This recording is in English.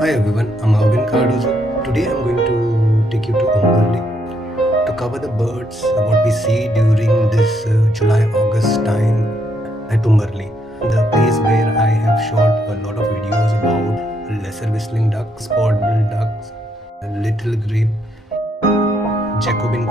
Hi everyone, I'm Arvind Cardozo. Today I'm going to take you to Umbharli to cover the birds what we see during this July-August time at Umbharli, the place where I have shot a lot of videos about lesser whistling ducks, spot-billed ducks, little grape, Jacobin